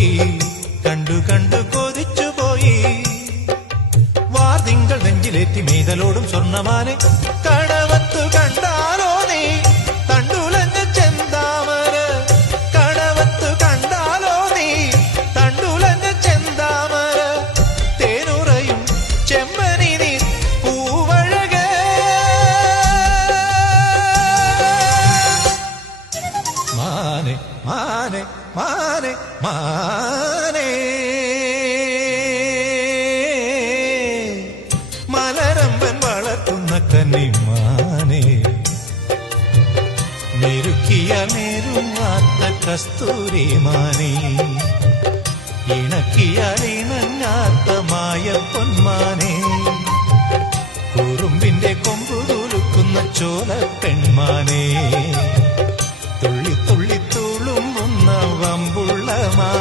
പോയി, കണ്ടു കണ്ടു കൊതിച്ചുപോയി. വാതിങ്കൾ നെഞ്ചിലേറ്റി മേതലോടും സ്വർണ്ണമാനെ കടവത്തു കണ്ടാലോ നീ തണ്ടുലഞ്ഞ ചെന്താമര. കടവത്തു കണ്ടാലോ നീ തണ്ടുലഞ്ഞ ചെന്താമര. തേനുറയും ചെമ്പനി നീ പൂവഴക. മാനെ മാനെ മാനെ മാനെ മലരമ്പൻ വളർത്തുന്ന കന്നിമാനെ. മെരുക്കിയ മെരുങ്ങാത്ത കസ്തൂരി മാനെ. ഇണക്കിയാൽ ഇണങ്ങാത്ത മായ പൊന്മാനെ. കുറുമ്പിന്റെ കൊമ്പു തുലുക്കുന്ന ചോല പെൺമാനെ. തുള്ളി തുള്ളി തുളുമ്പുന്ന വമ്പുള്ള മാനെ.